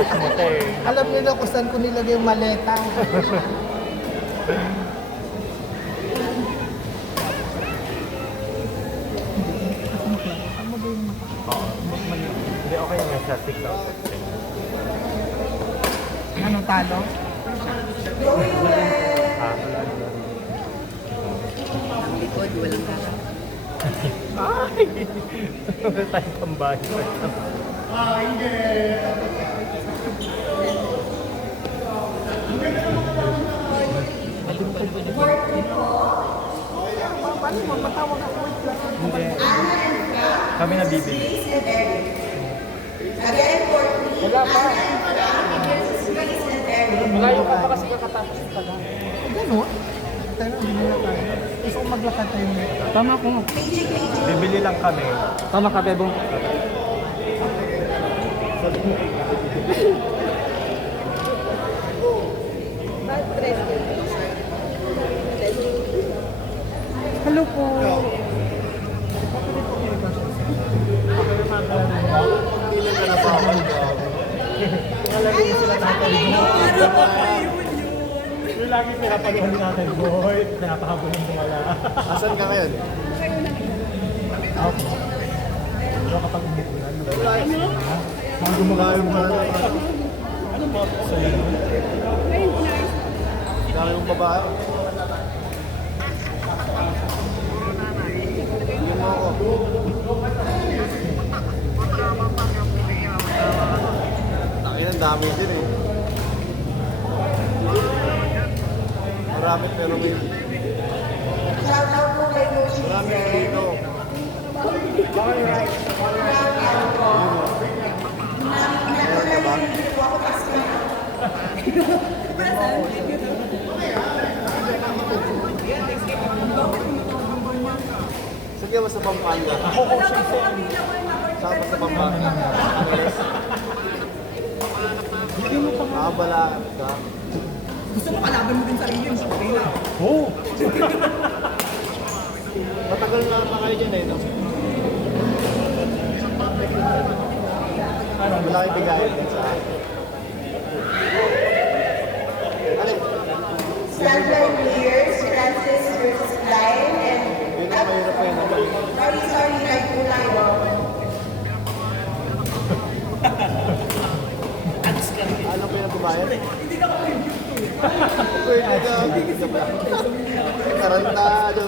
Tapos mo eh. Alam nila kung saan ko nilagay yung maleta. Oo. Hindi, okay nga sa TikTok. Anong talo? Ah, Likod, walang kaka. ay! Wala tayong pambahay. Paano mo? Matawag ako. Hindi. Kami na bibili. Wala pa. Malayo ka pa kasi kakatapos ng taga. Gano'n? Tayo, hindi na tayo. Gusto ko maglakad tayo. Tama ko. Bibili lang kami. Tama ka, Bebo. Hello po. Nalagay sila natin. Yung lagi pinapanood natin, boy. Pinapahabol ng wala. Asan ka ngayon? Okay. Pero kapag umuulan, Mga gumagayon pa na. ano ba sa iyo? Dami mong babae. Hindi mo ako. Takin ang dami din eh. Marami pero may... Marami dito. Meron ka ba? Sige mo sa Pampanga. Ako ko siya sa Saan ba sa Pampanga? Angeles? Hindi mo pa nga. Nakabala ka. Gusto mo kalaban mo din sarili mo. Okay na. Oo! Matagal na kayo dyan eh, no? Ano? Wala kayo bigayan din sa akin. Alin? Sunshine Beers, Francis versus Lion, and Yun ang mahirap pa yun. sorry, nagkulay. Ano pa yung babae? Hindi na ako yung Pwede ka. Tarantado.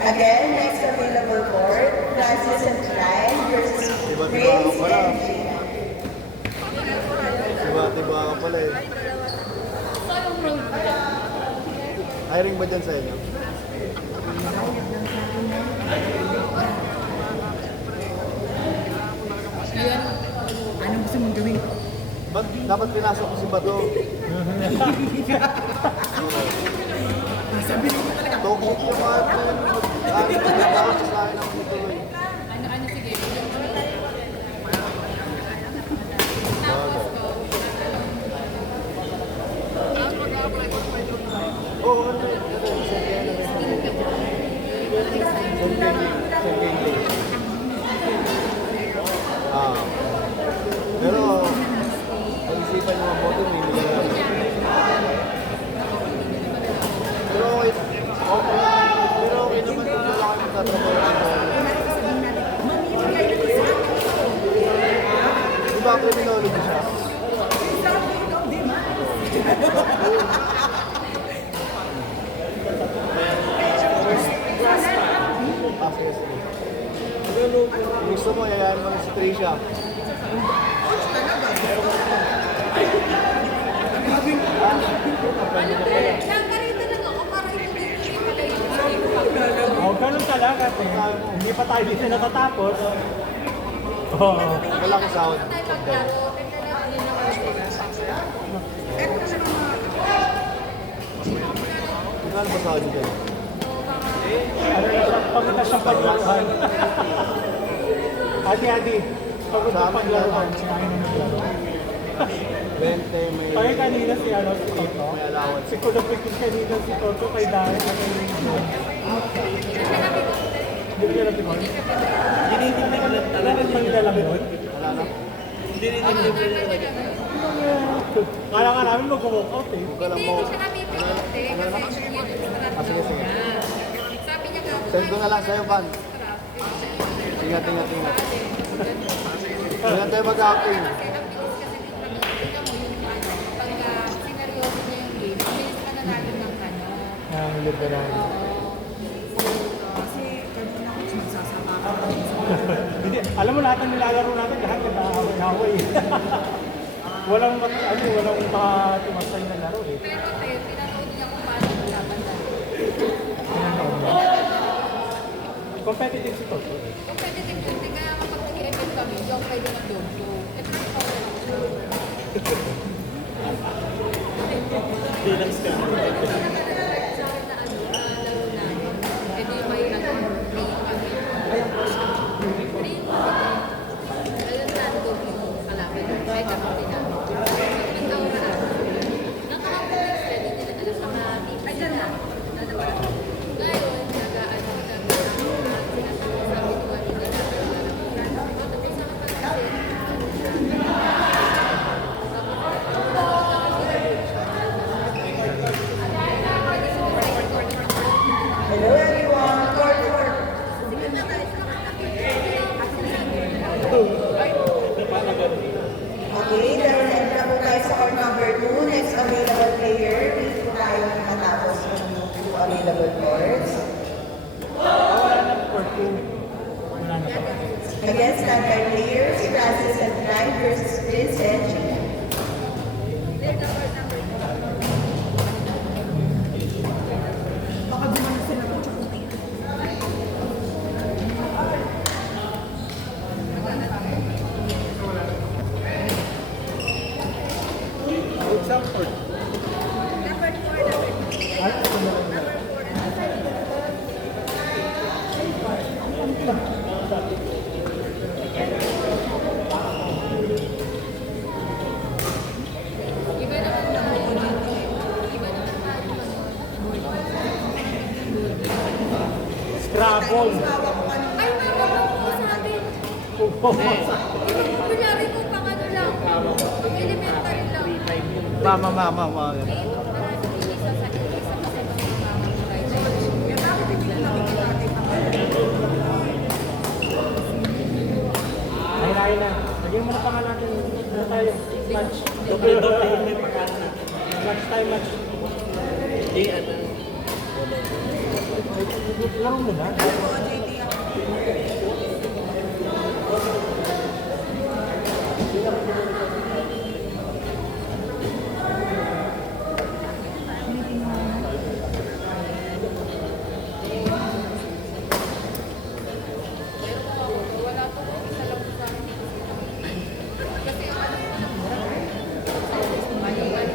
Again, next available board, Francis and Lion versus Diba-diba Grace ka pala. and Gina. Diba ka pala eh. Hiring ba dyan sa inyo? Yun. Anong gusto mong gawin? Ba't dapat pinasok ko si Bato? Sabi mo talaga. Tokok yung mga tapos sa akin ang tuloy. Ano, sige. Oo, ano yun? Pero, pag-isipan nyo ang boto, may nila lang. Pero okay, pero okay naman na wala kayo magtatrabaho. Di ba criminology siya? Ah, sige, sige. Gusto mo, yayain mo na si Tricia. Oh, ganun talaga eh. Hindi pa tayo dito natatapos. Oo. Wala kang sahod. Magkano ba sahod dito? Ano na siya, pagod na siyang paglaruhan. Adi, pagod na paglaruhan. Sinahin na naglaro. 20, may... Kaya kanina si ano, si Toto. May allowance. Si Kulapikit kanina si Toto kay Dahil at kay Ringo. Hindi ko napikon. Ginitignan ko lang talaga. Pagdalang yun. Wala na. Kala nga namin mag-walk out eh. Huwag ka lang mo. Hindi siya nabibigote kasi yun yung strategy Sige, sige. niya. Sabi niya nga, Send ko na lang sa'yo, Van. Ingat, ingat, ingat. Ingat tayo mag-outing. Kasi ang bilis kasi dito kami, tingnan mo yung ano, pagka sineryoso niya yung game, bilis ka na natin ng ano. Ang liberal. Kasi ganun ako magsasama ka. Hindi, alam mo lahat ng nilalaro natin, lahat nag-away-away. Walang walang matiwasay na laro eh. Pero tayo, pinanood niya kung paano malaban natin. Pinanood mo. Competitive ito. Competitive yun, hindi kaya kapag nag-event kami, yung pwede ng dojo. Ito na ito. Bilang scam. Sa akin na ano, laro namin. E di may ano, playing kami. Playing kami. Ngayon random yung kalaban. May kapatid namin. Ikaw na ako. Nakakapulis ka, hindi nila alam sa mga team. Ay, dyan na. Ngayon, nag-ano, sinasabi ni Wally na tapos sa kapatid. Hello everyone, court work. Okay, dahil end na po tayo sa court number 2. Next available player, please po tayo matapos yung 2 available courts. Wala na for 2. Wala na pa. Again, standby players, Francis and Clyde versus Prince and Gina. Baka di naman sila ng chocolate. Example. Ano ito na lang? Iba naman tayo. Iba naman tayo. Scrabble. Ay, mama po sa atin. Kunyari po pang ano lang. Pang elementary lang. Mama, mama, mama. Isa sa mga mama mo tayo. Kaya bakit hindi na namin natin Ay, na. Lagyan mo na pangalan natin. Ano tayo? Lunch. Double yung may pagkain natin. Lunch time, lunch. Hindi, ano. Laro mo na. wala to. Isa lang po sa akin. Kasi alam ko na po. Mali-mali.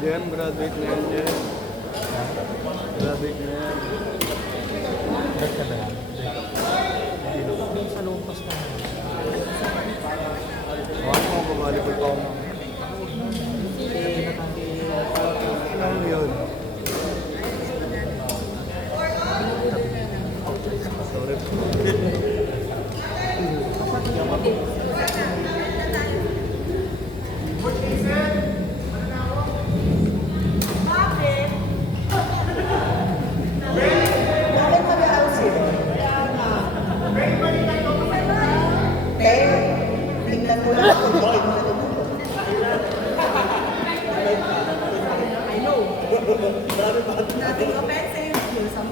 Jem, graduate na yan, Jem. Graduate na yan. Ba't ka na yan? Hindi sa lumpas na. Huwag mo, babalik ko ito. Ano yun? Sorry. Bakit mag-out sila? Kaya, tingnan mo lang kung hindi mo natutunan. Nothing offensive. Yung sa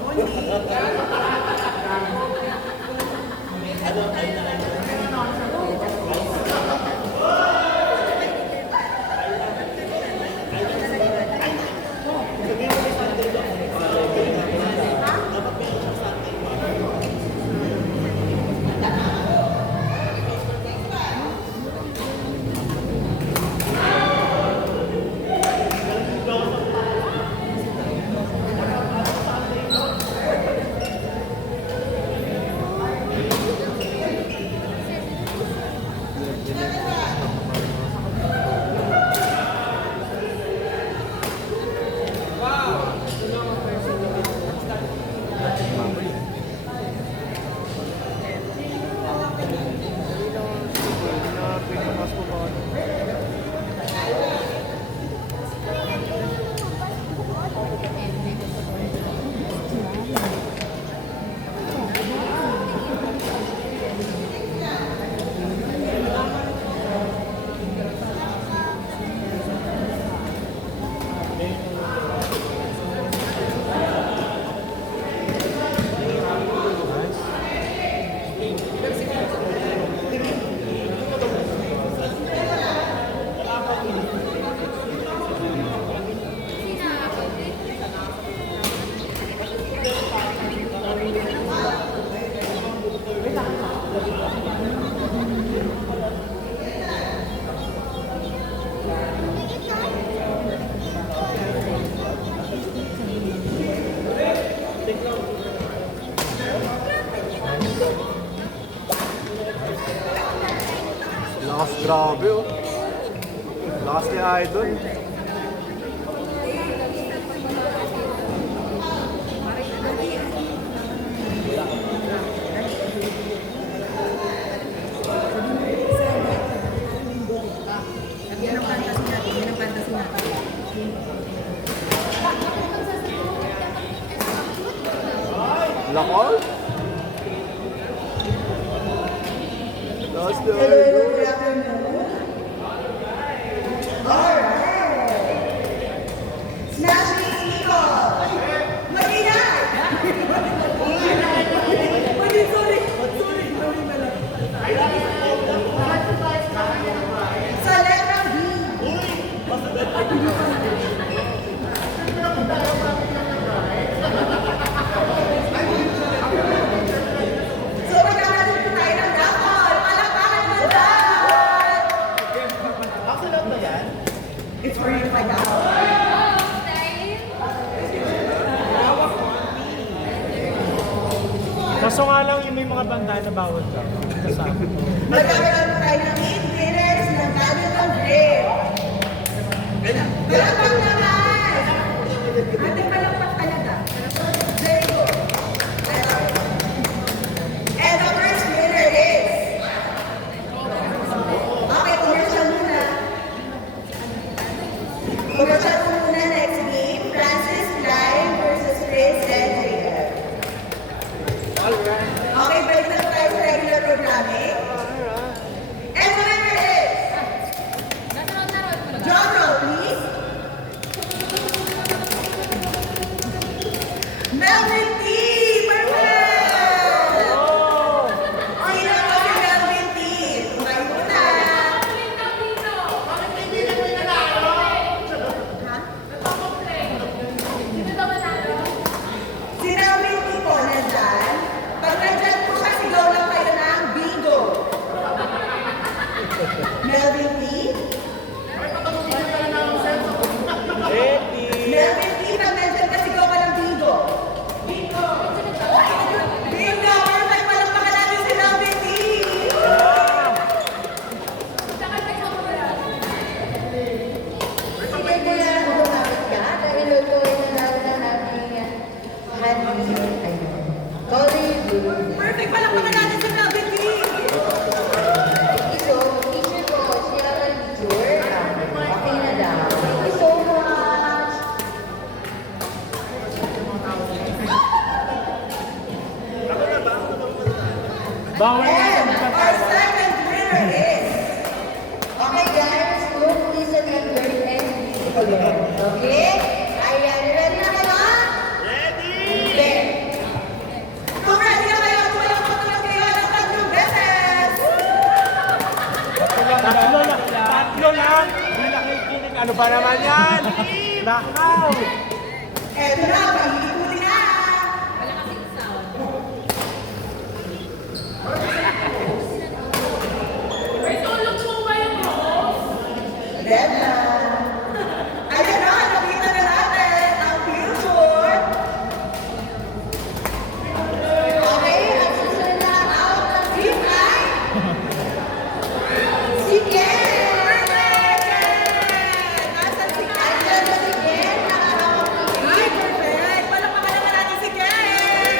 Grabe oh. Lakas ni Idol. Yan ang fantasy natin. Yan ang fantasy natin. Lakol? Last the Hello, Idol. good afternoon. Alright. Smash me, Nicole. Mag-ingat! Sa letrang B. So, magkakaroon po tayo ng raffle. Palakpakan mo dyan! It's for you to find out. Kaso nga lang yung may mga banda na bawal ka. Kasama. Magkakaroon po tayo ng 8 winners ng Daniel Grave. Palakpak naman! Ate, palakpak talaga. Very good. And the first winner is... Okay, commercial muna. Commercial muna next game. Francis Klein versus Chris Hendrick. Okay, balik na tayo sa regular programming. And the winner is... Drum roll, please. Melvin T! Perfect! Sino ba si Melvin T? Kumain mo na. Si Melvin T po, nandyan. Pag nandyan po siya, sigaw lang kayo ng bingo. Melvin T? Melvin T, pag nandyan ka, sigaw ka ng bingo. Bingo! Bingo! Perfect! Palakpakan natin si Melvin T! Sige, kuya, lumapit ka. Dahil lutuin na natin ang ating honey. Ayun. Collie blue. Perfect! Palakpakan natin si Melvin T! So, teacher ko, siya ang teacher. Okay na daw. Thank you so much. Bawal na sa And our second winner is... Okay, guys, don't listen and learn and again. Okay? Ayan, ready na kayo? Ready! Kung ready na kayo, tumalong kayo ng tatlong beses! Tatlo lang. Hindi na kayo kinig. Ano ba naman yan? Nakaw. Eto na, pag-iikutin na! Wala kasing sound. Red na! Ayan na, nakita na natin ang future! Okay, ang susunod na out ng Team 9! si Ken! Perfect! Nasaan si Ken? Andyan na si Ken, nakahawak ng Ay, perfect! Palakpakan naman natin si Ken!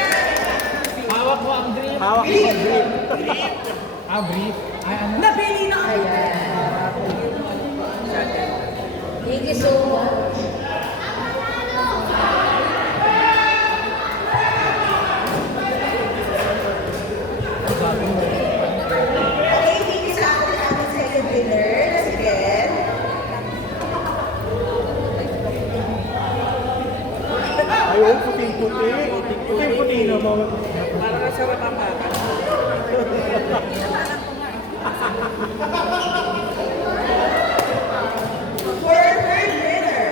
Hawak mo ang grip. Hawak mo ang grip. Ah, grip? Ay, ano? Nabili na kami! Ayan. Thank you so much. Okay, thank you sa ating second winner, na si Ken. Ayun, puting-puti. Puting-puti naman. For our third winner,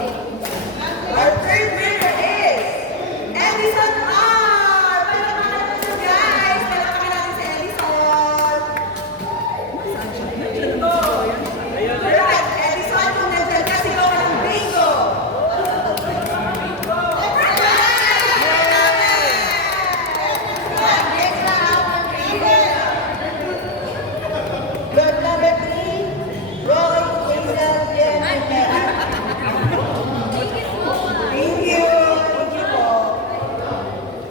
our third winner is Edison R! Palakpakan natin siya, guys! Palakpakan natin si Edison! Perfect! Edison, kung nandiyan ka, sigaw ka ng bingo! Perfect!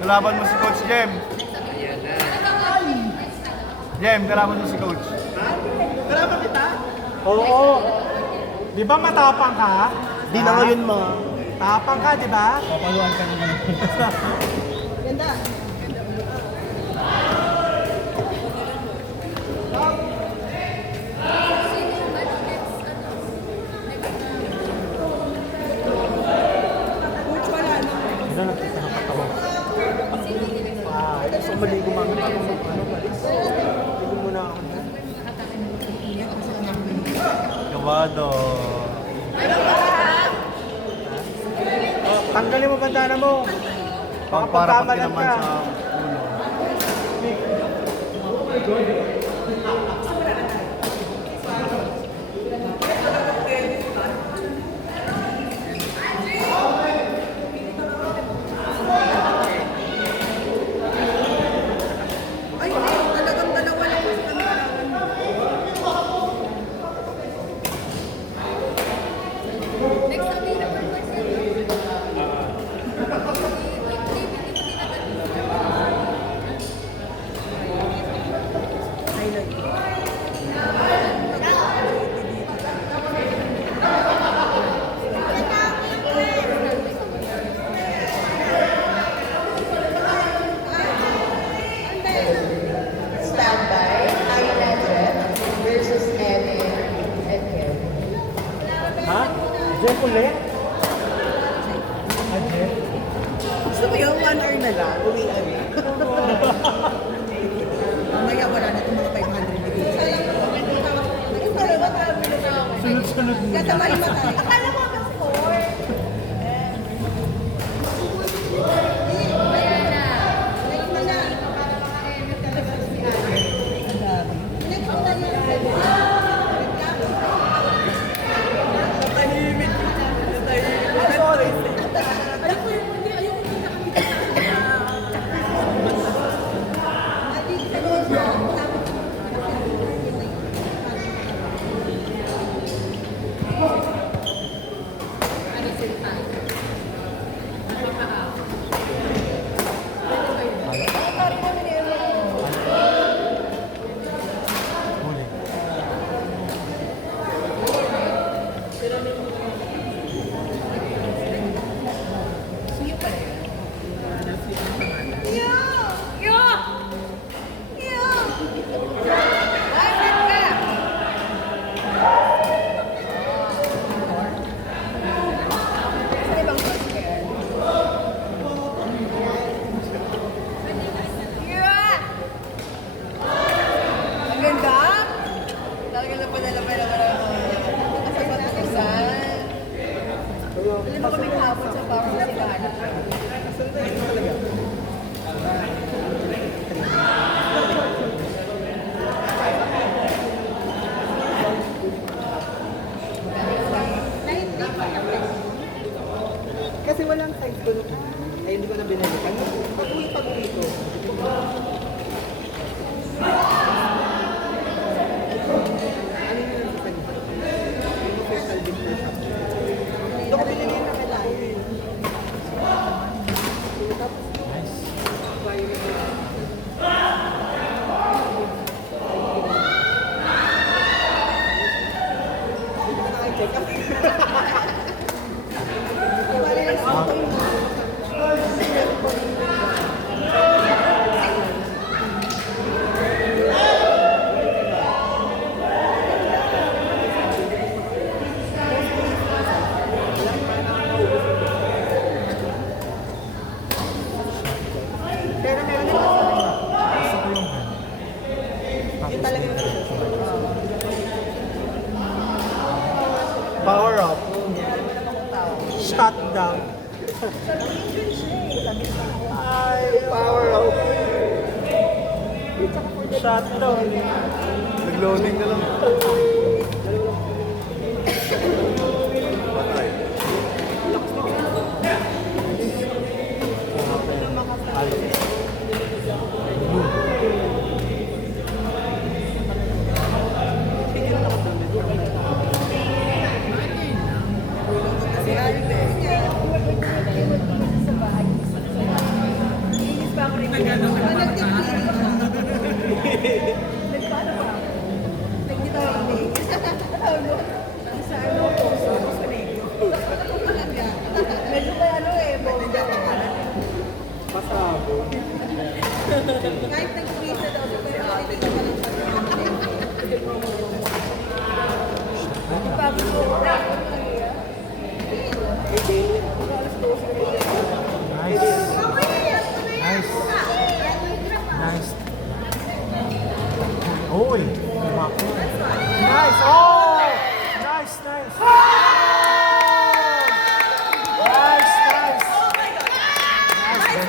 Kalaban mo si Coach Jem. Jem, kalaban mo si Coach. Oo. Di ba matapang ka? Di na ngayon mga. Tapang ka, di ba? Papaluan ka naman. Ganda. Coach, wala na. Hindi na nakita ng katawan. Gusto ko maligo mga ano, malis. Maligo muna ako. Kabado. Oh, tanggalin mo bandana mo. Baka Para pag pagkamalan naman ka. sa Ay, talagang dalawa lang. Next time, yung number 1. Standby, Ayla Jem versus Evan and Kevin. Ha? Jen ulit? Ah, Jen? Gusto mo yung 1 hour na lang? Uwian na. Mamaya wala na itong mga 500 bigay. Sunod-sunod mo. Katamay matay. Akala mo hanggang 4. Ano sila? Napaka-out. Huli. Ang ganda! Talaga na pala naman ang kasapatusan. Alam mo kami kahapon sa parang sigahan. Kasi walang size ko. Ay, hindi ko na binalikan. Pag-uwi ko. Ano yun ang isa nito? Yung official dito shop. Ito ko binili na kailangan. Tapos, check up. Bali lang sa auto yung pero meron din yun talaga yung Power up. Shut down. Ay, power up. Shut down. nag-loading na lang. si Alvin. Kahit nag-quiz na daw siya, pero hindi ka pa lang siya. Pagod mo. Nice. Nice. Uy. Nice. Oh! Nice, nice. Oh! Nice, nice. Nice.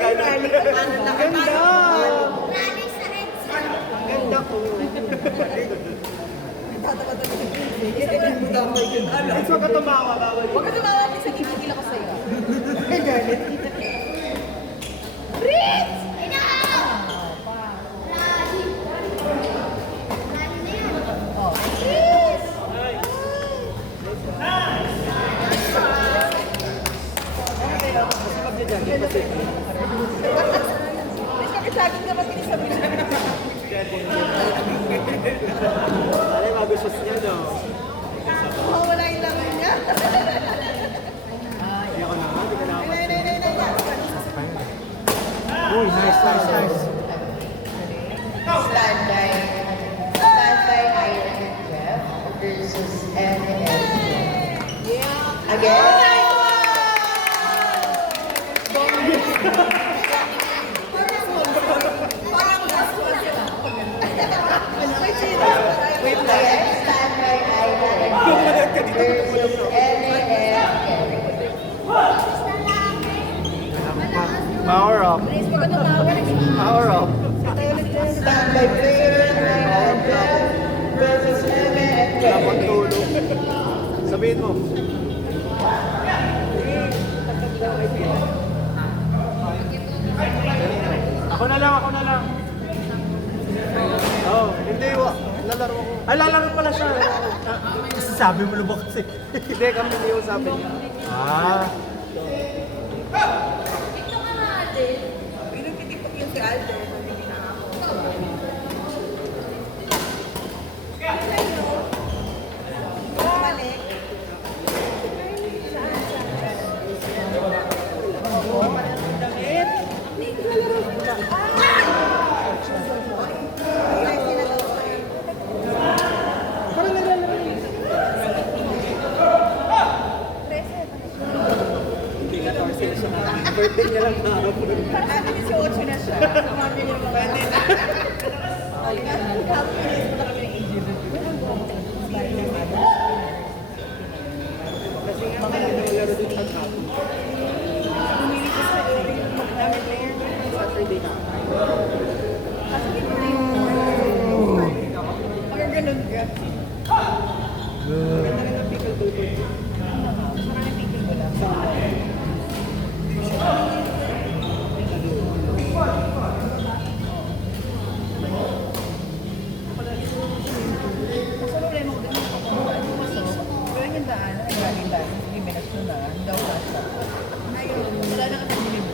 Ganda, ganda, ganda. Huwag ka tumawa, bawal. Huwag ka tumawa, minsan gigigil ako sa'yo. Mas nakisagin ka ba pinisabi na? Alam, magusos niya, no? Mawala yung laman niya. Hindi ako naman, hindi ka naman. Uy, nice, nice, nice. Stand by Iron and Jeff versus Anna and Jeff. Again. Parang last one sila. Again, stand by Iron and Jeff versus Anna and Power up. Please, huwag ka tumawa. Power up. Stand by Iron and Jeff versus Anna and Jeff. Dapat tulog. Sabihin mo. Ako na lang, ako na lang. Oh, hindi, lalaro ko. Ay, lalaro pala siya. Kasi sabi mo lubak kasi. Hindi, kami hindi usapin niya. Ah. Pinagtitiktok yung si Alden. Hindi na ako. Mali. Birthday niya lang kahapon. Happy 18 na siya. Happy na lang. Pwede na. Happy na kami ng Egypt. Kasi nga, may nalaro din pagkapon. Pumili ko sa namin player Saturday na. Ang ganun ka. Ganda rin ang pickle tutoy. Maraming pigil mo lang. Mas problema ko din yung pagkakuha. Pero yung daan, ay galing daan. Hindi minas mo na. Hindi daw nasa. Ayun, wala na kami dinibig.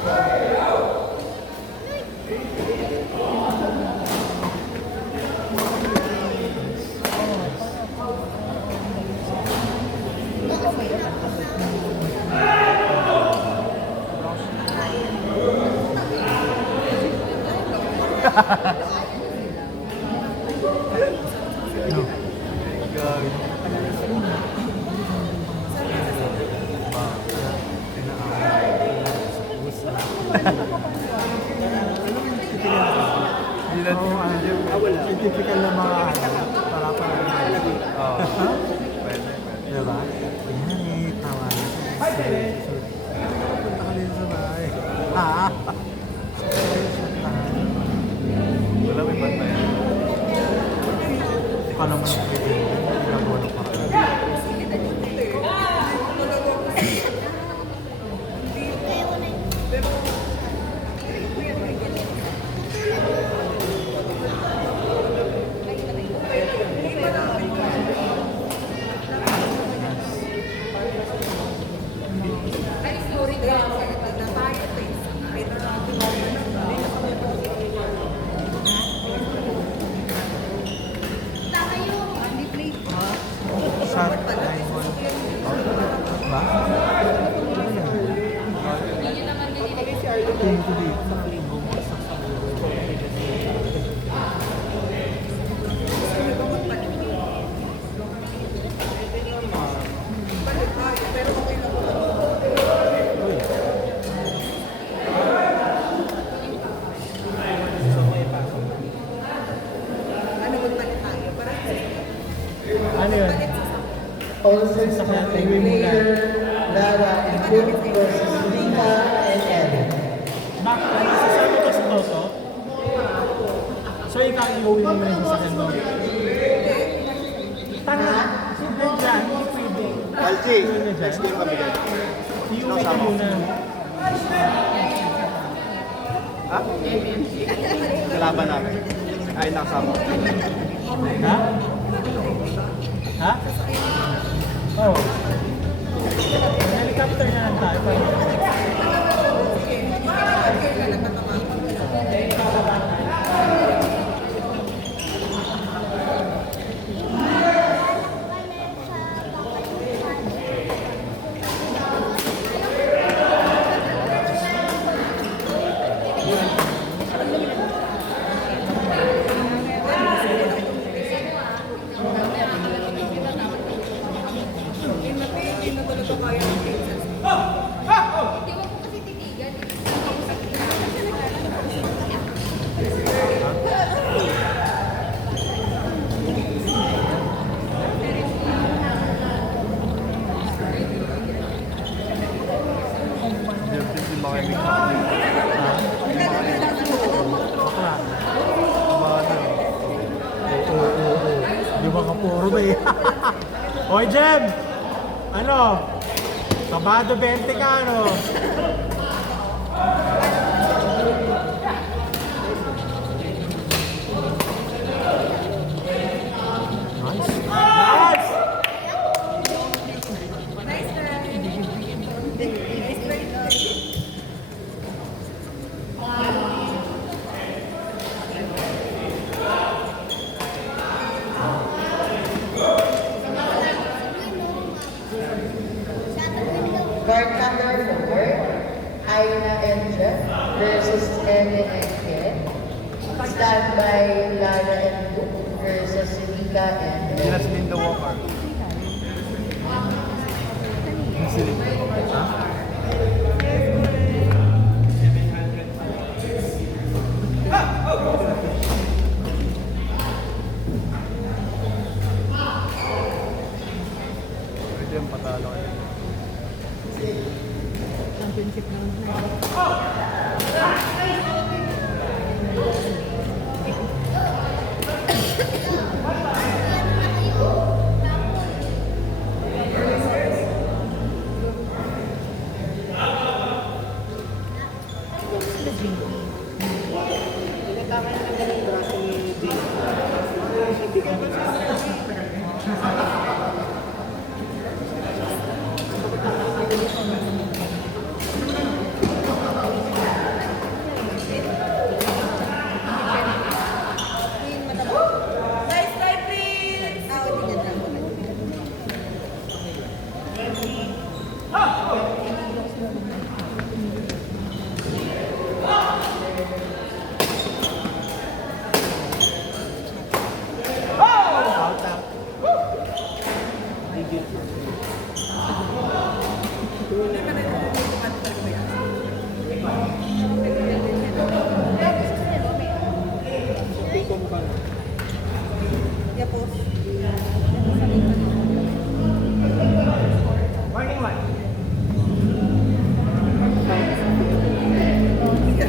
Typical na mga para Oo. Pwede. Diba? Yan eh, tawa na. Punta ka din sa bahay. Ha? Wala may bantay. Paano mo nag-video? Ginagawa ng parang. also start with Peter, Lara, and Luke versus Rika and Evan. Bakit? Sasama ko sa Toto? So ikaw iuwi mo na yung sasakyan mo? Tanga! Hindi dyan, hindi pwede. LG, next game kami dyan. Iuwi ka muna. Ha? Kalaban namin. Ay, nakasama. Ha? Ha? Oh. Helicopter na lang tayo. Hindi mo po kasi titigan. Hindi ba kayo may kami? Di ba kapuro ba eh? Hoy, Jem! Ano? Sabado 20 ka, ano? Nice! Nice! Card number 4, Aina and Jeff versus Ellen and Ken. Stand by Lara and Luke versus Rika and Hindi na Evan. si Linda Walker. Pwede yung patalo kayo. Guys, try please! Ah, hindi niya dyan. Yeah, po.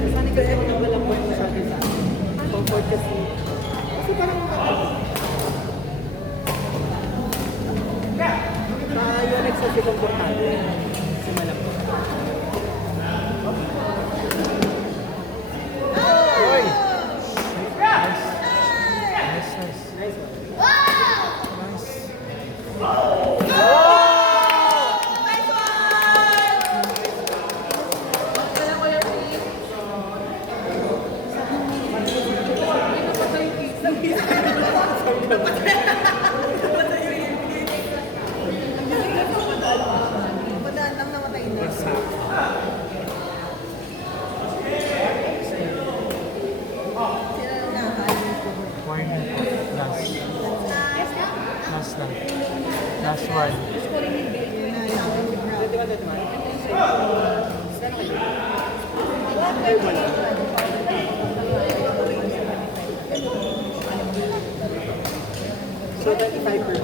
Saan ko yan? Wala po yung sabi sa comfort kasi. Kasi parang yung nagsabi komportable. Kasi malapot. Hoy! Nice, nice. Nice. Madaan lang namatay na. Sila lang nakakain ko. Corner. Last. Last lang. Last one. So, 25 per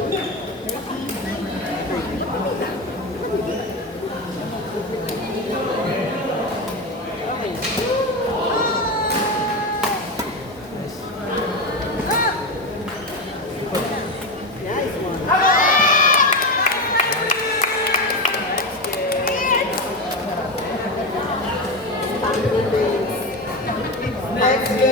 Next